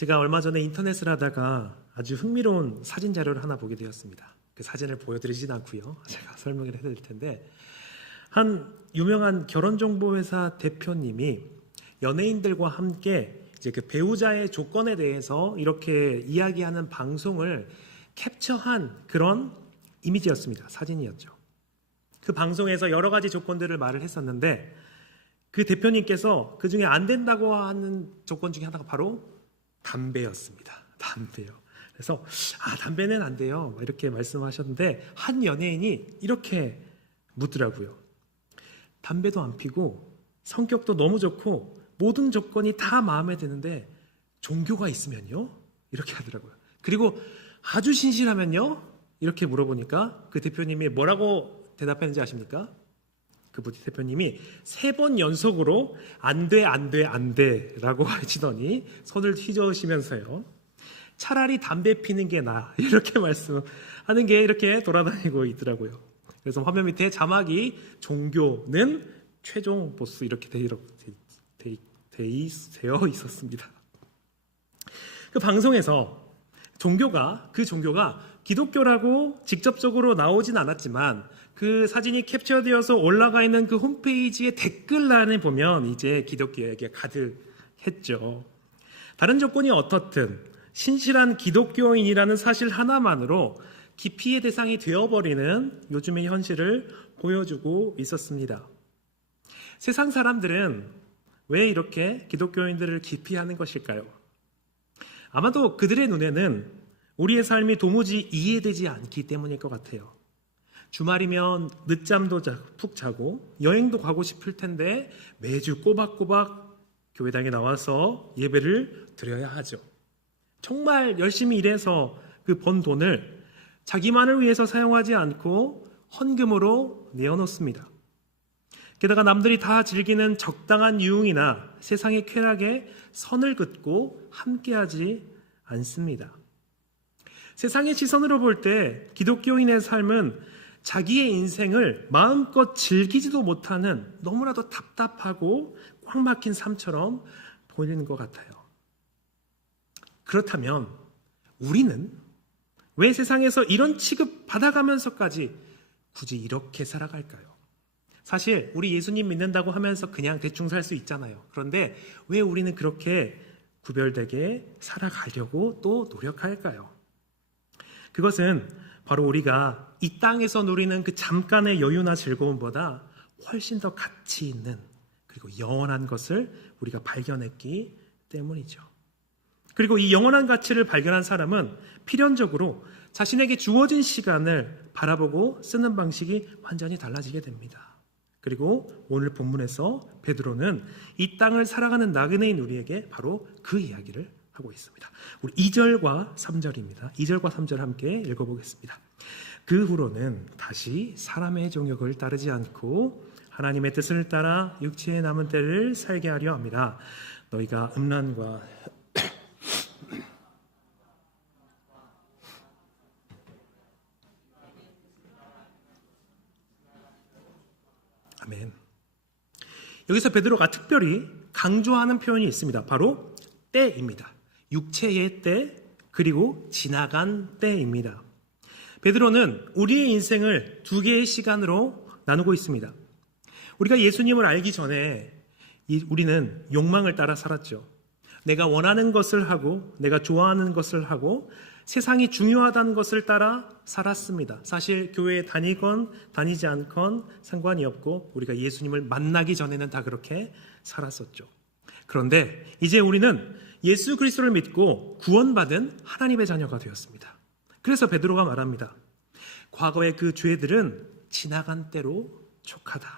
제가 얼마 전에 인터넷을 하다가 아주 흥미로운 사진 자료를 하나 보게 되었습니다. 그 사진을 보여드리진 않고요. 제가 설명을 해드릴 텐데, 한 유명한 결혼정보회사 대표님이 연예인들과 함께 이제 그 배우자의 조건에 대해서 이렇게 이야기하는 방송을 캡처한 그런 이미지였습니다. 사진이었죠. 그 방송에서 여러 가지 조건들을 말을 했었는데, 그 대표님께서 그 중에 안 된다고 하는 조건 중에 하나가 바로 담배였습니다. 담배요. 그래서 담배는 안 돼요, 이렇게 말씀하셨는데, 한 연예인이 이렇게 묻더라고요. 담배도 안 피고 성격도 너무 좋고 모든 조건이 다 마음에 드는데 종교가 있으면요? 이렇게 하더라고요. 그리고 아주 신실하면요? 이렇게 물어보니까 그 대표님이 뭐라고 대답했는지 아십니까? 그 대표님이 3번 연속으로 안 돼, 안 돼, 안 돼 라고 하시더니 손을 휘저으시면서요, 차라리 담배 피는 게 나아, 이렇게 말씀하는 게 이렇게 돌아다니고 있더라고요. 그래서 화면 밑에 자막이 종교는 최종 보스 이렇게 되어 있었습니다. 그 방송에서 그 종교가 기독교라고 직접적으로 나오진 않았지만, 그 사진이 캡처되어서 올라가 있는 그 홈페이지의 댓글란에 보면 이제 기독교 얘기가 가득했죠. 다른 조건이 어떻든 신실한 기독교인이라는 사실 하나만으로 기피의 대상이 되어버리는 요즘의 현실을 보여주고 있었습니다. 세상 사람들은 왜 이렇게 기독교인들을 기피하는 것일까요? 아마도 그들의 눈에는 우리의 삶이 도무지 이해되지 않기 때문일 것 같아요. 주말이면 늦잠도 푹 자고 여행도 가고 싶을 텐데 매주 꼬박꼬박 교회당에 나와서 예배를 드려야 하죠. 정말 열심히 일해서 그 번 돈을 자기만을 위해서 사용하지 않고 헌금으로 내어놓습니다. 게다가 남들이 다 즐기는 적당한 유흥이나 세상의 쾌락에 선을 긋고 함께하지 않습니다. 세상의 시선으로 볼 때 기독교인의 삶은 자기의 인생을 마음껏 즐기지도 못하는 너무나도 답답하고 꽉 막힌 삶처럼 보이는 것 같아요. 그렇다면 우리는 왜 세상에서 이런 취급 받아가면서까지 굳이 이렇게 살아갈까요? 사실 우리 예수님 믿는다고 하면서 그냥 대충 살 수 있잖아요. 그런데 왜 우리는 그렇게 구별되게 살아가려고 또 노력할까요? 그것은 바로 우리가 이 땅에서 누리는 그 잠깐의 여유나 즐거움보다 훨씬 더 가치 있는 그리고 영원한 것을 우리가 발견했기 때문이죠. 그리고 이 영원한 가치를 발견한 사람은 필연적으로 자신에게 주어진 시간을 바라보고 쓰는 방식이 완전히 달라지게 됩니다. 그리고 오늘 본문에서 베드로는 이 땅을 살아가는 나그네인 우리에게 바로 그 이야기를 하고 있습니다. 우리 2절과 3절입니다. 2절과 3절 함께 읽어보겠습니다. 그 후로는 다시 사람의 정욕을 따르지 않고 하나님의 뜻을 따라 육체에 남은 때를 살게 하려 합니다. 너희가 음란과 아멘. 여기서 베드로가 특별히 강조하는 표현이 있습니다. 바로 때입니다. 육체의 때, 그리고 지나간 때입니다. 베드로는 우리의 인생을 2개의 시간으로 나누고 있습니다. 우리가 예수님을 알기 전에 우리는 욕망을 따라 살았죠. 내가 원하는 것을 하고 내가 좋아하는 것을 하고 세상이 중요하다는 것을 따라 살았습니다. 사실 교회에 다니건 다니지 않건 상관이 없고 우리가 예수님을 만나기 전에는 다 그렇게 살았었죠. 그런데 이제 우리는 예수 그리스도를 믿고 구원받은 하나님의 자녀가 되었습니다. 그래서 베드로가 말합니다. 과거의 그 죄들은 지나간 때로 족하다.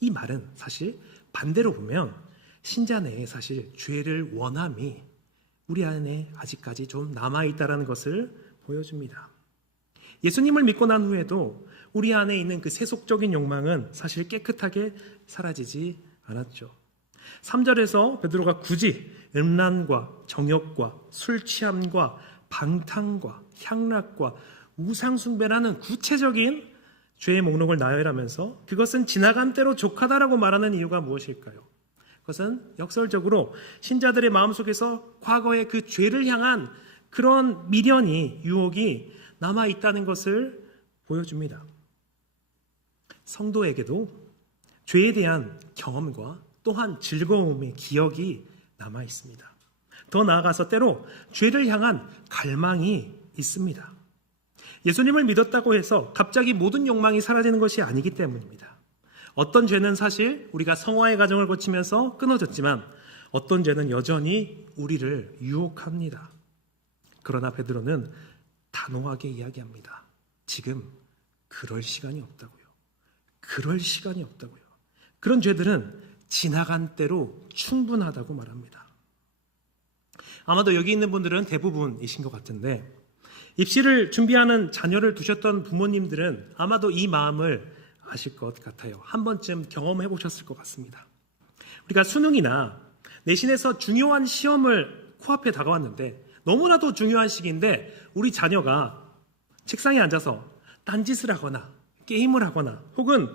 이 말은 사실 반대로 보면 신자 내에 사실 죄를 원함이 우리 안에 아직까지 좀 남아있다는 것을 보여줍니다. 예수님을 믿고 난 후에도 우리 안에 있는 그 세속적인 욕망은 사실 깨끗하게 사라지지 않았죠. 3절에서 베드로가 굳이 음란과 정욕과 술 취함과 방탕과 향락과 우상숭배라는 구체적인 죄의 목록을 나열하면서 그것은 지나간 때로 족하다라고 말하는 이유가 무엇일까요? 그것은 역설적으로 신자들의 마음속에서 과거의 그 죄를 향한 그런 미련이, 유혹이 남아있다는 것을 보여줍니다. 성도에게도 죄에 대한 경험과 또한 즐거움의 기억이 남아있습니다. 더 나아가서 때로 죄를 향한 갈망이 있습니다. 예수님을 믿었다고 해서 갑자기 모든 욕망이 사라지는 것이 아니기 때문입니다. 어떤 죄는 사실 우리가 성화의 과정을 거치면서 끊어졌지만 어떤 죄는 여전히 우리를 유혹합니다. 그러나 베드로는 단호하게 이야기합니다. 지금 그럴 시간이 없다고요. 그럴 시간이 없다고요. 그런 죄들은 지나간 때로 충분하다고 말합니다. 아마도 여기 있는 분들은 대부분이신 것 같은데 입시를 준비하는 자녀를 두셨던 부모님들은 아마도 이 마음을 아실 것 같아요. 한 번쯤 경험해 보셨을 것 같습니다. 우리가 수능이나 내신에서 중요한 시험을 코앞에 다가왔는데 너무나도 중요한 시기인데 우리 자녀가 책상에 앉아서 딴짓을 하거나 게임을 하거나 혹은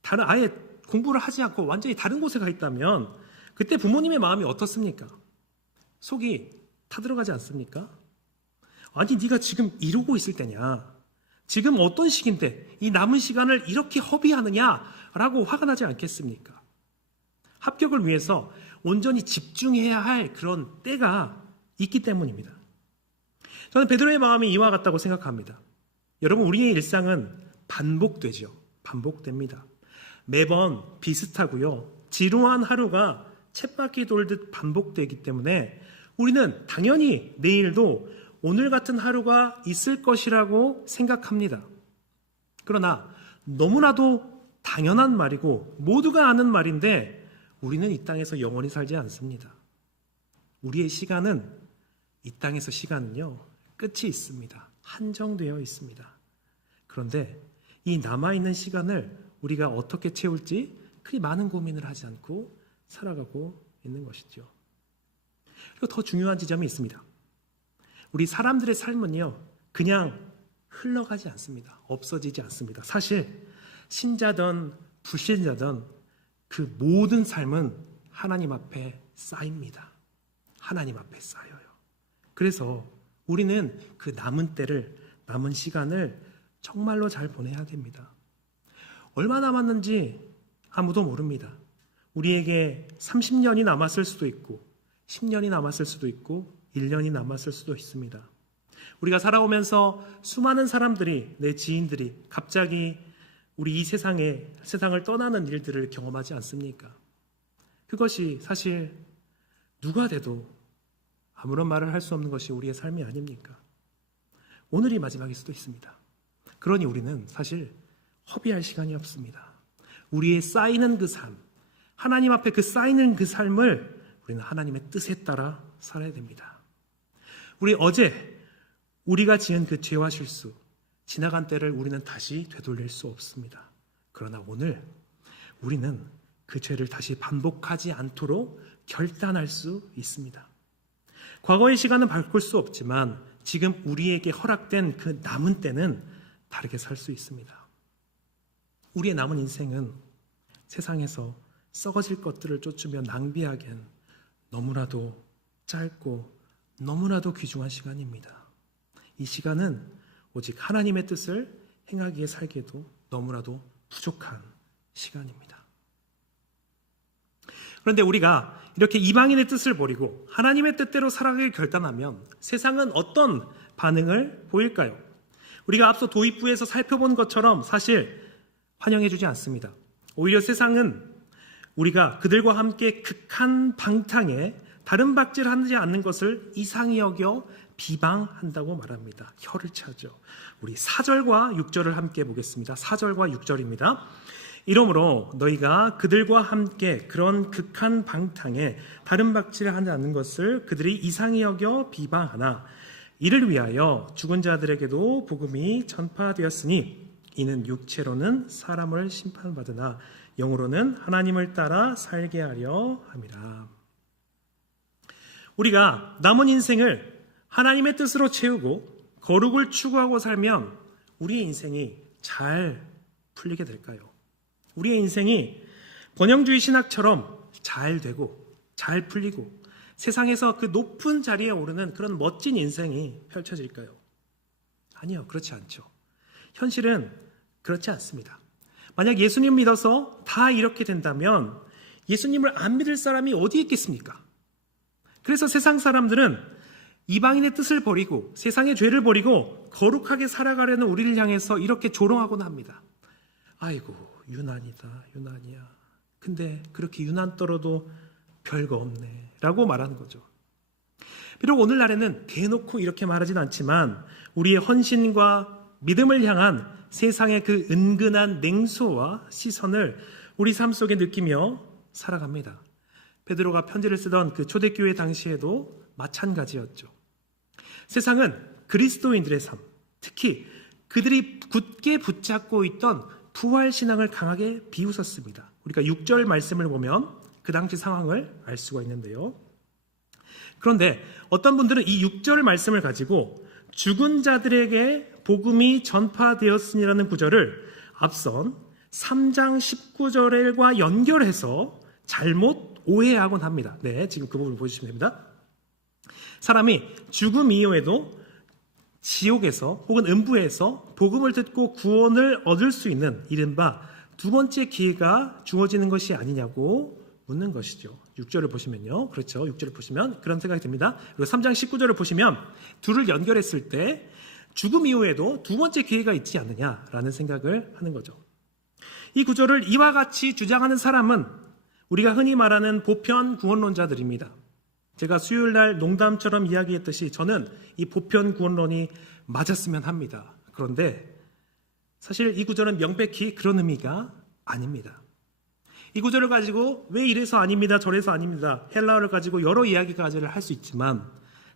다른 아예 공부를 하지 않고 완전히 다른 곳에 가 있다면 그때 부모님의 마음이 어떻습니까? 속이 타들어가지 않습니까? 아니 네가 지금 이러고 있을 때냐? 지금 어떤 시기인데 이 남은 시간을 이렇게 허비하느냐라고 화가 나지 않겠습니까? 합격을 위해서 온전히 집중해야 할 그런 때가 있기 때문입니다. 저는 베드로의 마음이 이와 같다고 생각합니다. 여러분 우리의 일상은 반복되죠. 반복됩니다. 매번 비슷하고요. 지루한 하루가 쳇바퀴 돌듯 반복되기 때문에 우리는 당연히 내일도 오늘 같은 하루가 있을 것이라고 생각합니다. 그러나 너무나도 당연한 말이고 모두가 아는 말인데 우리는 이 땅에서 영원히 살지 않습니다. 우리의 시간은 이 땅에서 시간은요 끝이 있습니다. 한정되어 있습니다. 그런데 이 남아있는 시간을 우리가 어떻게 채울지 그리 많은 고민을 하지 않고 살아가고 있는 것이죠. 그리고 더 중요한 지점이 있습니다. 우리 사람들의 삶은요 그냥 흘러가지 않습니다. 없어지지 않습니다. 사실 신자든 불신자든 그 모든 삶은 하나님 앞에 쌓입니다. 하나님 앞에 쌓여요. 그래서 우리는 그 남은 때를, 남은 시간을 정말로 잘 보내야 됩니다. 얼마 남았는지 아무도 모릅니다. 우리에게 30년이 남았을 수도 있고 10년이 남았을 수도 있고 1년이 남았을 수도 있습니다. 우리가 살아오면서 수많은 사람들이, 내 지인들이 갑자기 우리 이 세상을 떠나는 일들을 경험하지 않습니까? 그것이 사실 누가 돼도 아무런 말을 할 수 없는 것이 우리의 삶이 아닙니까? 오늘이 마지막일 수도 있습니다. 그러니 우리는 사실 허비할 시간이 없습니다. 우리의 쌓이는 그 삶, 하나님 앞에 그 쌓이는 그 삶을 우리는 하나님의 뜻에 따라 살아야 됩니다. 우리 어제 우리가 지은 그 죄와 실수, 지나간 때를 우리는 다시 되돌릴 수 없습니다. 그러나 오늘 우리는 그 죄를 다시 반복하지 않도록 결단할 수 있습니다. 과거의 시간은 바꿀 수 없지만 지금 우리에게 허락된 그 남은 때는 다르게 살 수 있습니다. 우리의 남은 인생은 세상에서 썩어질 것들을 쫓으며 낭비하기엔 너무나도 짧고 너무나도 귀중한 시간입니다. 이 시간은 오직 하나님의 뜻을 행하기에 살기에도 너무나도 부족한 시간입니다. 그런데 우리가 이렇게 이방인의 뜻을 버리고 하나님의 뜻대로 살아가길 결단하면 세상은 어떤 반응을 보일까요? 우리가 앞서 도입부에서 살펴본 것처럼 사실 환영해주지 않습니다. 오히려 세상은 우리가 그들과 함께 극한 방탕에 다른 박질하지 않는 것을 이상히 여겨 비방한다고 말합니다. 혀를 차죠. 우리 4절과 6절을 함께 보겠습니다. 4절과 6절입니다. 이러므로 너희가 그들과 함께 그런 극한 방탕에 다른 박질을 하지 않는 것을 그들이 이상히 여겨 비방하나 이를 위하여 죽은 자들에게도 복음이 전파되었으니 이는 육체로는 사람을 심판받으나 영으로는 하나님을 따라 살게 하려 함이라. 우리가 남은 인생을 하나님의 뜻으로 채우고 거룩을 추구하고 살면 우리의 인생이 잘 풀리게 될까요? 우리의 인생이 번영주의 신학처럼 잘 되고 잘 풀리고 세상에서 그 높은 자리에 오르는 그런 멋진 인생이 펼쳐질까요? 아니요, 그렇지 않죠. 현실은 그렇지 않습니다. 만약 예수님 믿어서 다 이렇게 된다면 예수님을 안 믿을 사람이 어디 있겠습니까? 그래서 세상 사람들은 이방인의 뜻을 버리고 세상의 죄를 버리고 거룩하게 살아가려는 우리를 향해서 이렇게 조롱하곤 합니다. 아이고, 유난이다, 유난이야. 근데 그렇게 유난 떨어도 별거 없네 라고 말하는 거죠. 비록 오늘날에는 대놓고 이렇게 말하진 않지만 우리의 헌신과 믿음을 향한 세상의 그 은근한 냉소와 시선을 우리 삶 속에 느끼며 살아갑니다. 베드로가 편지를 쓰던 그 초대교회 당시에도 마찬가지였죠. 세상은 그리스도인들의 삶, 특히 그들이 굳게 붙잡고 있던 부활신앙을 강하게 비웃었습니다. 우리가 6절 말씀을 보면 그 당시 상황을 알 수가 있는데요. 그런데 어떤 분들은 이 6절 말씀을 가지고 죽은 자들에게 복음이 전파되었으니라는 구절을 앞선 3장 19절과 연결해서 잘못 오해하곤 합니다. 네, 지금 그 부분을 보시면 됩니다. 사람이 죽음 이후에도 지옥에서 혹은 음부에서 복음을 듣고 구원을 얻을 수 있는 이른바 두 번째 기회가 주어지는 것이 아니냐고 묻는 것이죠. 6절을 보시면요. 그렇죠. 6절을 보시면 그런 생각이 듭니다. 그리고 3장 19절을 보시면 둘을 연결했을 때 죽음 이후에도 두 번째 기회가 있지 않느냐라는 생각을 하는 거죠. 이 구절을 이와 같이 주장하는 사람은 우리가 흔히 말하는 보편 구원론자들입니다. 제가 수요일 날 농담처럼 이야기했듯이 저는 이 보편 구원론이 맞았으면 합니다. 그런데 사실 이 구절은 명백히 그런 의미가 아닙니다. 이 구절을 가지고 왜 이래서 아닙니다, 저래서 아닙니다, 헬라어를 가지고 여러 이야기까지를 할 수 있지만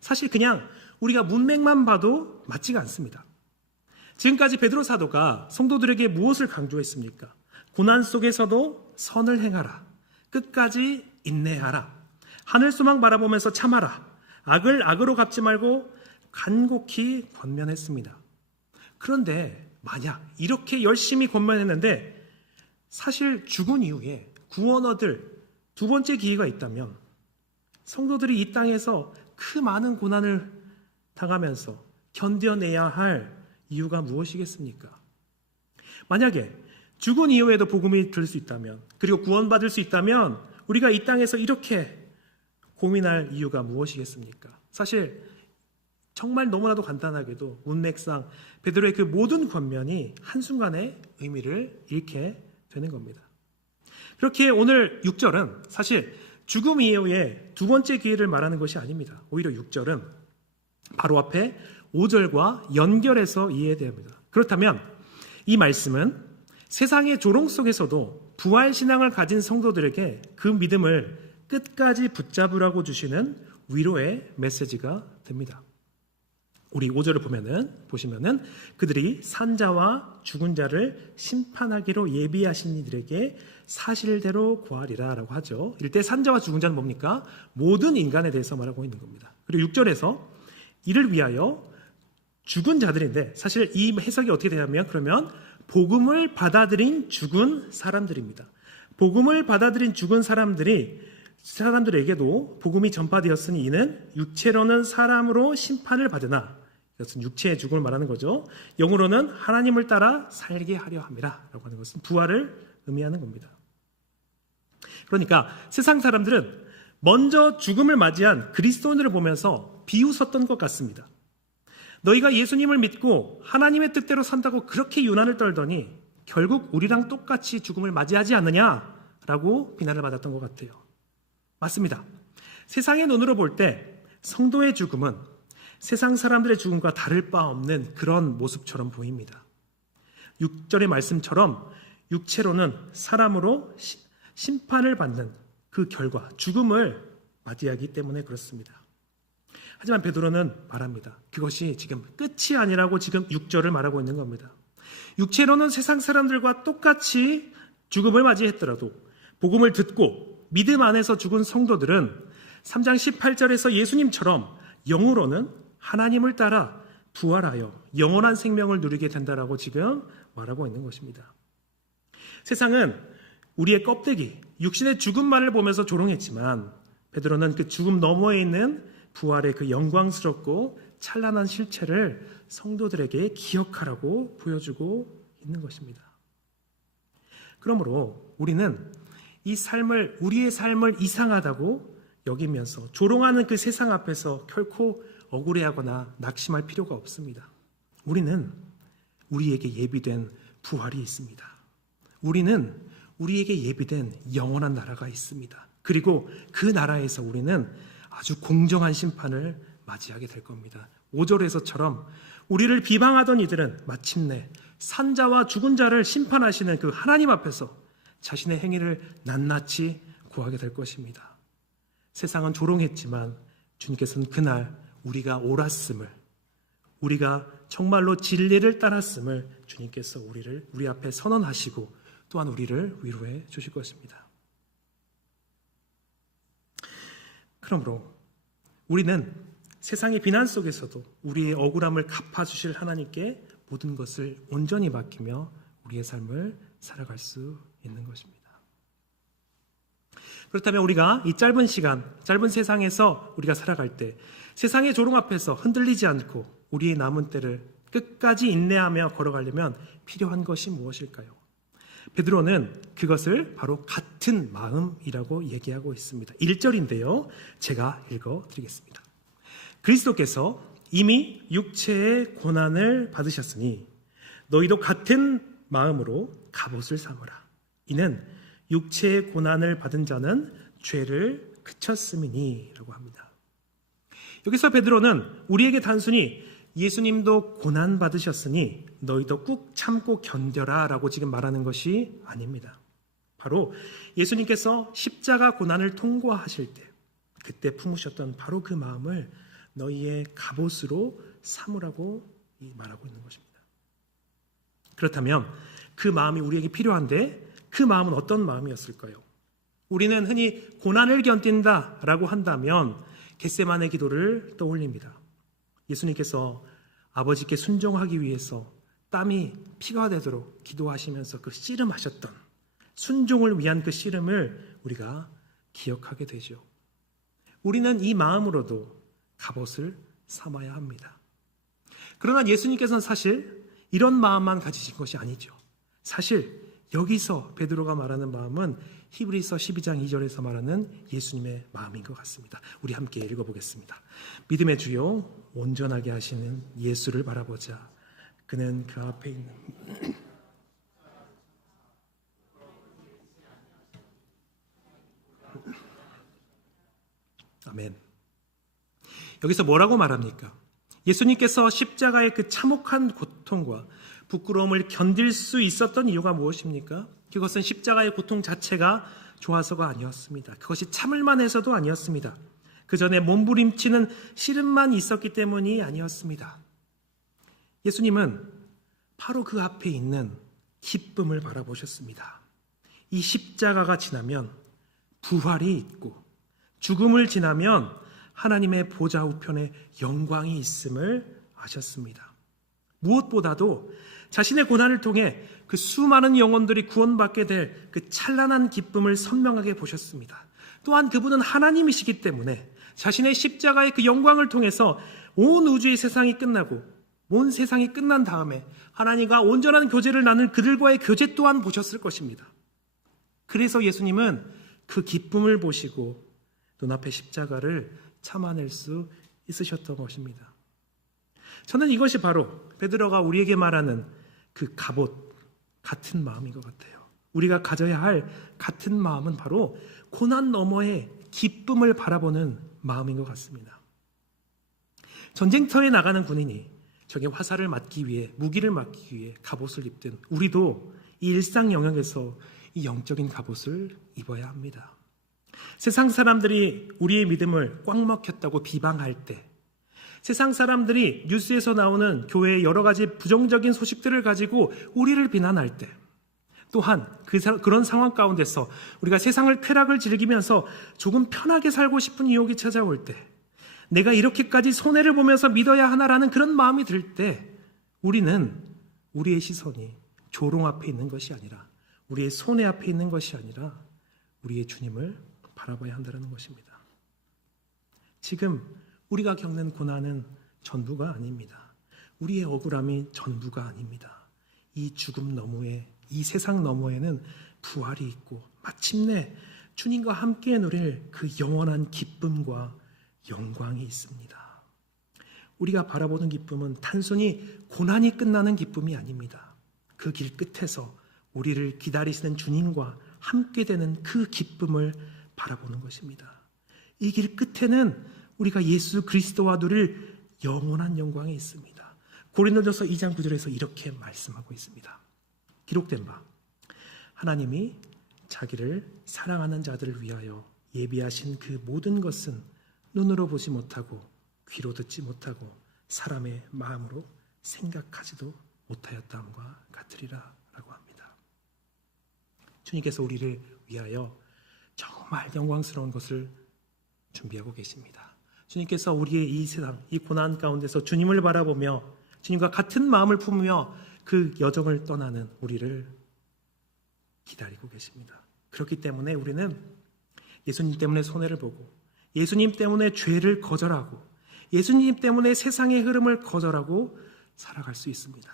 사실 그냥 우리가 문맥만 봐도 맞지가 않습니다. 지금까지 베드로 사도가 성도들에게 무엇을 강조했습니까? 고난 속에서도 선을 행하라, 끝까지 인내하라, 하늘 소망 바라보면서 참아라, 악을 악으로 갚지 말고 간곡히 권면했습니다. 그런데 만약 이렇게 열심히 권면했는데 사실 죽은 이후에 구원 얻을 두 번째 기회가 있다면 성도들이 이 땅에서 그 많은 고난을 당하면서 견뎌내야 할 이유가 무엇이겠습니까? 만약에 죽은 이후에도 복음이 들을 수 있다면, 그리고 구원받을 수 있다면 우리가 이 땅에서 이렇게 고민할 이유가 무엇이겠습니까? 사실 정말 너무나도 간단하게도 문맥상 베드로의 그 모든 권면이 한순간에 의미를 잃게 되는 겁니다. 그렇게 오늘 6절은 사실 죽음 이후에 두 번째 기회를 말하는 것이 아닙니다. 오히려 6절은 바로 앞에 5절과 연결해서 이해해야 합니다. 그렇다면 이 말씀은 세상의 조롱 속에서도 부활신앙을 가진 성도들에게 그 믿음을 끝까지 붙잡으라고 주시는 위로의 메시지가 됩니다. 우리 5절을 보시면은 그들이 산자와 죽은 자를 심판하기로 예비하신 이들에게 사실대로 구하리라 라고 하죠. 이때 산자와 죽은 자는 뭡니까? 모든 인간에 대해서 말하고 있는 겁니다. 그리고 6절에서 이를 위하여 죽은 자들인데 사실 이 해석이 어떻게 되냐면 그러면 복음을 받아들인 죽은 사람들입니다. 복음을 받아들인 죽은 사람들에게도 복음이 전파되었으니 이는 육체로는 사람으로 심판을 받으나, 이것은 육체의 죽음을 말하는 거죠. 영으로는 하나님을 따라 살게 하려 함이라 라고 하는 것은 부활을 의미하는 겁니다. 그러니까 세상 사람들은 먼저 죽음을 맞이한 그리스도인들을 보면서 비웃었던 것 같습니다. 너희가 예수님을 믿고 하나님의 뜻대로 산다고 그렇게 유난을 떨더니 결국 우리랑 똑같이 죽음을 맞이하지 않느냐라고 비난을 받았던 것 같아요. 맞습니다. 세상의 눈으로 볼 때 성도의 죽음은 세상 사람들의 죽음과 다를 바 없는 그런 모습처럼 보입니다. 6절의 말씀처럼 육체로는 사람으로 심판을 받는 그 결과, 죽음을 맞이하기 때문에 그렇습니다. 하지만 베드로는 말합니다. 그것이 지금 끝이 아니라고 지금 6절을 말하고 있는 겁니다. 육체로는 세상 사람들과 똑같이 죽음을 맞이했더라도 복음을 듣고 믿음 안에서 죽은 성도들은 3장 18절에서 예수님처럼 영으로는 하나님을 따라 부활하여 영원한 생명을 누리게 된다라고 지금 말하고 있는 것입니다. 세상은 우리의 껍데기, 육신의 죽음만을 보면서 조롱했지만 베드로는 그 죽음 너머에 있는 부활의 그 영광스럽고 찬란한 실체를 성도들에게 기억하라고 보여주고 있는 것입니다. 그러므로 우리는 우리의 삶을 이상하다고 여기면서 조롱하는 그 세상 앞에서 결코 억울해하거나 낙심할 필요가 없습니다. 우리는 우리에게 예비된 부활이 있습니다. 우리는 우리에게 예비된 영원한 나라가 있습니다. 그리고 그 나라에서 우리는 아주 공정한 심판을 맞이하게 될 겁니다. 5절에서처럼 우리를 비방하던 이들은 마침내 산자와 죽은 자를 심판하시는 그 하나님 앞에서 자신의 행위를 낱낱이 구하게 될 것입니다. 세상은 조롱했지만 주님께서는 그날 우리가 옳았음을, 우리가 정말로 진리를 따랐음을 주님께서 우리 앞에 선언하시고 또한 우리를 위로해 주실 것입니다. 그러므로 우리는 세상의 비난 속에서도 우리의 억울함을 갚아주실 하나님께 모든 것을 온전히 맡기며 우리의 삶을 살아갈 수 있는 것입니다. 그렇다면 우리가 이 짧은 시간, 짧은 세상에서 우리가 살아갈 때 세상의 조롱 앞에서 흔들리지 않고 우리의 남은 때를 끝까지 인내하며 걸어가려면 필요한 것이 무엇일까요? 베드로는 그것을 바로 같은 마음이라고 얘기하고 있습니다. 1절인데요. 제가 읽어드리겠습니다. 그리스도께서 이미 육체의 고난을 받으셨으니 너희도 같은 마음으로 갑옷을 삼으라. 이는 육체의 고난을 받은 자는 죄를 그쳤음이니 라고 합니다. 여기서 베드로는 우리에게 단순히 예수님도 고난 받으셨으니 너희도 꾹 참고 견뎌라 라고 지금 말하는 것이 아닙니다. 바로 예수님께서 십자가 고난을 통과하실 때 그때 품으셨던 바로 그 마음을 너희의 갑옷으로 삼으라고 말하고 있는 것입니다. 그렇다면 그 마음이 우리에게 필요한데 그 마음은 어떤 마음이었을까요? 우리는 흔히 고난을 견딘다 라고 한다면 겟세마네 기도를 떠올립니다. 예수님께서 아버지께 순종하기 위해서 땀이 피가 되도록 기도하시면서 그 씨름하셨던 순종을 위한 그 씨름을 우리가 기억하게 되죠. 우리는 이 마음으로도 갑옷을 삼아야 합니다. 그러나 예수님께서는 사실 이런 마음만 가지신 것이 아니죠. 사실 여기서 베드로가 말하는 마음은 히브리서 12장 2절에서 말하는 예수님의 마음인 것 같습니다. 우리 함께 읽어보겠습니다. 믿음의 주요 온전하게 하시는 예수를 바라보자. 그는 그 앞에 있는 아멘. 여기서 뭐라고 말합니까? 예수님께서 십자가의 그 참혹한 고통과 부끄러움을 견딜 수 있었던 이유가 무엇입니까? 그것은 십자가의 고통 자체가 좋아서가 아니었습니다. 그것이 참을만 해서도 아니었습니다. 그 전에 몸부림치는 시름만 있었기 때문이 아니었습니다. 예수님은 바로 그 앞에 있는 기쁨을 바라보셨습니다. 이 십자가가 지나면 부활이 있고 죽음을 지나면 하나님의 보좌 우편에 영광이 있음을 아셨습니다. 무엇보다도 자신의 고난을 통해 그 수많은 영혼들이 구원받게 될 그 찬란한 기쁨을 선명하게 보셨습니다. 또한 그분은 하나님이시기 때문에 자신의 십자가의 그 영광을 통해서 온 우주의 세상이 끝나고 온 세상이 끝난 다음에 하나님과 온전한 교제를 나눌 그들과의 교제 또한 보셨을 것입니다. 그래서 예수님은 그 기쁨을 보시고 눈앞의 십자가를 참아낼 수 있으셨던 것입니다. 저는 이것이 바로 베드로가 우리에게 말하는 그 갑옷 같은 마음인 것 같아요. 우리가 가져야 할 같은 마음은 바로 고난 너머의 기쁨을 바라보는 마음인 것 같습니다. 전쟁터에 나가는 군인이 적의 화살을 맞기 위해 무기를 맞기 위해 갑옷을 입든 우리도 이 일상 영역에서 이 영적인 갑옷을 입어야 합니다. 세상 사람들이 우리의 믿음을 꽉 막혔다고 비방할 때, 세상 사람들이 뉴스에서 나오는 교회의 여러 가지 부정적인 소식들을 가지고 우리를 비난할 때, 또한 그런 상황 가운데서 우리가 세상을 쾌락을 즐기면서 조금 편하게 살고 싶은 유혹이 찾아올 때, 내가 이렇게까지 손해를 보면서 믿어야 하나라는 그런 마음이 들 때, 우리는 우리의 시선이 조롱 앞에 있는 것이 아니라 우리의 손에 앞에 있는 것이 아니라 우리의 주님을 바라봐야 한다는 것입니다. 지금 우리가 겪는 고난은 전부가 아닙니다. 우리의 억울함이 전부가 아닙니다. 이 죽음 너머에, 이 세상 너머에는 부활이 있고 마침내 주님과 함께 누릴 그 영원한 기쁨과 영광이 있습니다. 우리가 바라보는 기쁨은 단순히 고난이 끝나는 기쁨이 아닙니다. 그 길 끝에서 우리를 기다리시는 주님과 함께 되는 그 기쁨을 바라보는 것입니다. 이 길 끝에는 우리가 예수 그리스도와 누릴 영원한 영광이 있습니다. 고린도전서 2장 9절에서 이렇게 말씀하고 있습니다. 기록된 바 하나님이 자기를 사랑하는 자들을 위하여 예비하신 그 모든 것은 눈으로 보지 못하고 귀로 듣지 못하고 사람의 마음으로 생각하지도 못하였다함과 같으리라 라고 합니다. 주님께서 우리를 위하여 정말 영광스러운 것을 준비하고 계십니다. 주님께서 우리의 이 세상, 이 고난 가운데서 주님을 바라보며 주님과 같은 마음을 품으며 그 여정을 떠나는 우리를 기다리고 계십니다. 그렇기 때문에 우리는 예수님 때문에 손해를 보고 예수님 때문에 죄를 거절하고 예수님 때문에 세상의 흐름을 거절하고 살아갈 수 있습니다.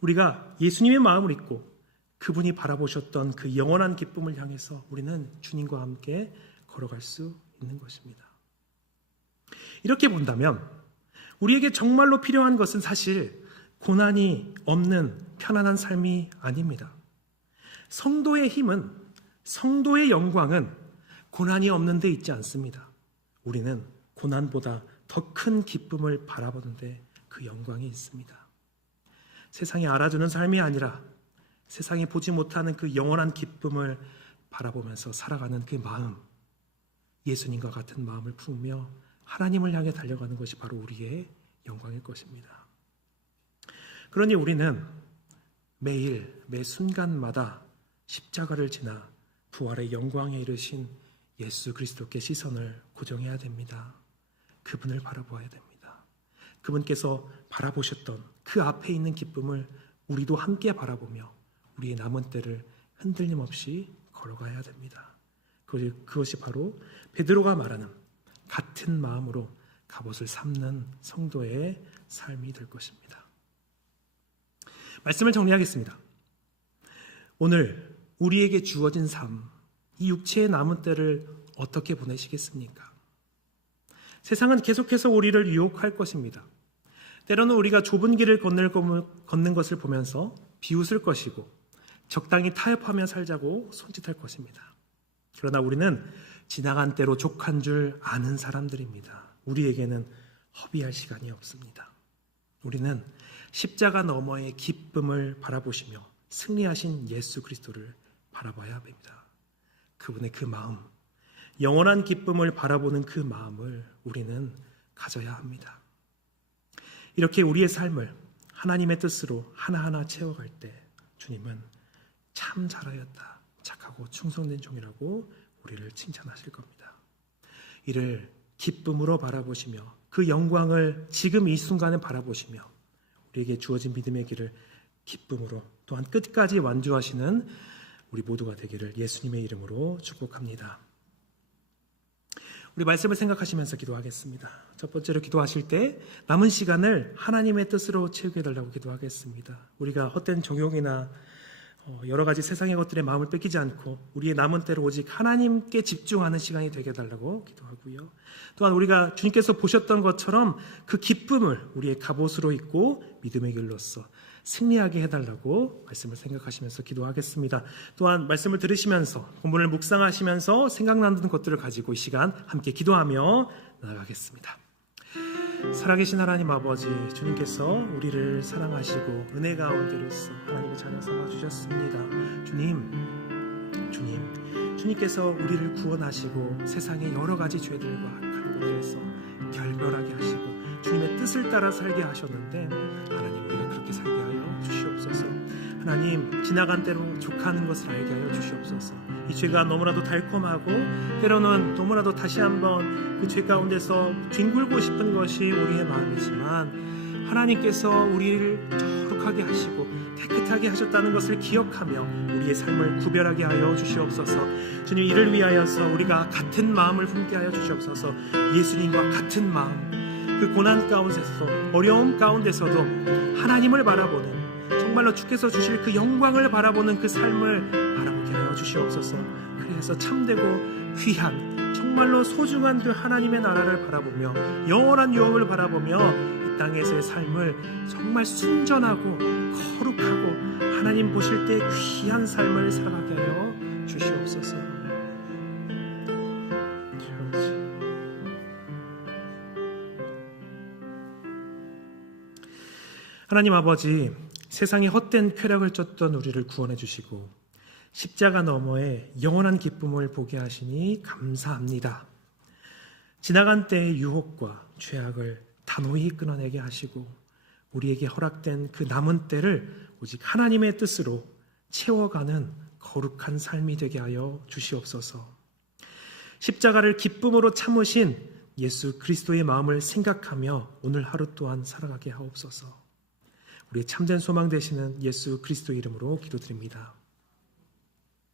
우리가 예수님의 마음을 잊고 그분이 바라보셨던 그 영원한 기쁨을 향해서 우리는 주님과 함께 걸어갈 수 있는 것입니다. 이렇게 본다면 우리에게 정말로 필요한 것은 사실 고난이 없는 편안한 삶이 아닙니다. 성도의 힘은, 성도의 영광은 고난이 없는 데 있지 않습니다. 우리는 고난보다 더 큰 기쁨을 바라보는데 그 영광이 있습니다. 세상이 알아주는 삶이 아니라 세상이 보지 못하는 그 영원한 기쁨을 바라보면서 살아가는 그 마음, 예수님과 같은 마음을 품으며 하나님을 향해 달려가는 것이 바로 우리의 영광일 것입니다. 그러니 우리는 매일 매 순간마다 십자가를 지나 부활의 영광에 이르신 예수 그리스도께 시선을 고정해야 됩니다. 그분을 바라보아야 됩니다. 그분께서 바라보셨던 그 앞에 있는 기쁨을 우리도 함께 바라보며 우리의 남은 때를 흔들림 없이 걸어가야 됩니다. 그것이 바로 베드로가 말하는 같은 마음으로 갑옷을 삼는 성도의 삶이 될 것입니다. 말씀을 정리하겠습니다. 오늘 우리에게 주어진 삶, 이 육체의 남은 때를 어떻게 보내시겠습니까? 세상은 계속해서 우리를 유혹할 것입니다. 때로는 우리가 좁은 길을 걷는 것을 보면서 비웃을 것이고 적당히 타협하며 살자고 손짓할 것입니다. 그러나 우리는 지나간 때로 족한 줄 아는 사람들입니다. 우리에게는 허비할 시간이 없습니다. 우리는 십자가 너머의 기쁨을 바라보시며 승리하신 예수 그리스도를 바라봐야 합니다. 그분의 그 마음, 영원한 기쁨을 바라보는 그 마음을 우리는 가져야 합니다. 이렇게 우리의 삶을 하나님의 뜻으로 하나하나 채워갈 때 주님은 참 잘하였다, 착하고 충성된 종이라고 우리를 칭찬하실 겁니다. 이를 기쁨으로 바라보시며 그 영광을 지금 이 순간에 바라보시며 우리에게 주어진 믿음의 길을 기쁨으로 또한 끝까지 완주하시는 우리 모두가 되기를 예수님의 이름으로 축복합니다. 우리 말씀을 생각하시면서 기도하겠습니다. 첫 번째로 기도하실 때 남은 시간을 하나님의 뜻으로 채우게 해달라고 기도하겠습니다. 우리가 헛된 종용이나 여러 가지 세상의 것들에 마음을 뺏기지 않고 우리의 남은 때로 오직 하나님께 집중하는 시간이 되게 해달라고 기도하고요. 또한 우리가 주님께서 보셨던 것처럼 그 기쁨을 우리의 갑옷으로 입고 믿음의 길로서 승리하게 해달라고 말씀을 생각하시면서 기도하겠습니다. 또한 말씀을 들으시면서 본문을 묵상하시면서 생각나는 것들을 가지고 이 시간 함께 기도하며 나아가겠습니다. 살아계신 하나님 아버지, 주님께서 우리를 사랑하시고 은혜 가운데로서 하나님의 자녀 삼아주셨습니다. 주님께서 우리를 구원하시고 세상의 여러 가지 죄들과 악한 것에서 결별하게 하시고 주님의 뜻을 따라 살게 하셨는데 하나님, 우리가 그렇게 살게 하여 주시옵소서. 하나님, 지나간 대로 족하는 것을 알게 하여 주시옵소서. 이 죄가 너무나도 달콤하고 때로는 너무나도 다시 한번 그 죄 가운데서 뒹굴고 싶은 것이 우리의 마음이지만 하나님께서 우리를 거룩하게 하시고 깨끗하게 하셨다는 것을 기억하며 우리의 삶을 구별하게 하여 주시옵소서. 주님, 이를 위하여서 우리가 같은 마음을 품게 하여 주시옵소서. 예수님과 같은 마음, 그 고난 가운데서도, 어려움 가운데서도 하나님을 바라보는, 정말로 주께서 주실 그 영광을 바라보는 그 삶을 바라보게 하여 주시옵소서. 그래서 참되고 귀한, 정말로 소중한 그 하나님의 나라를 바라보며 영원한 유업을 바라보며 이 땅에서의 삶을 정말 순전하고 거룩하고 하나님 보실 때 귀한 삶을 살아가게 하여 주시옵소서. 하나님 아버지, 세상에 헛된 쾌락을 쫓던 우리를 구원해 주시고 십자가 너머에 영원한 기쁨을 보게 하시니 감사합니다. 지나간 때의 유혹과 죄악을 단호히 끊어내게 하시고 우리에게 허락된 그 남은 때를 오직 하나님의 뜻으로 채워가는 거룩한 삶이 되게 하여 주시옵소서. 십자가를 기쁨으로 참으신 예수 그리스도의 마음을 생각하며 오늘 하루 또한 살아가게 하옵소서. 우리의 참된 소망 되시는 예수 그리스도 이름으로 기도드립니다.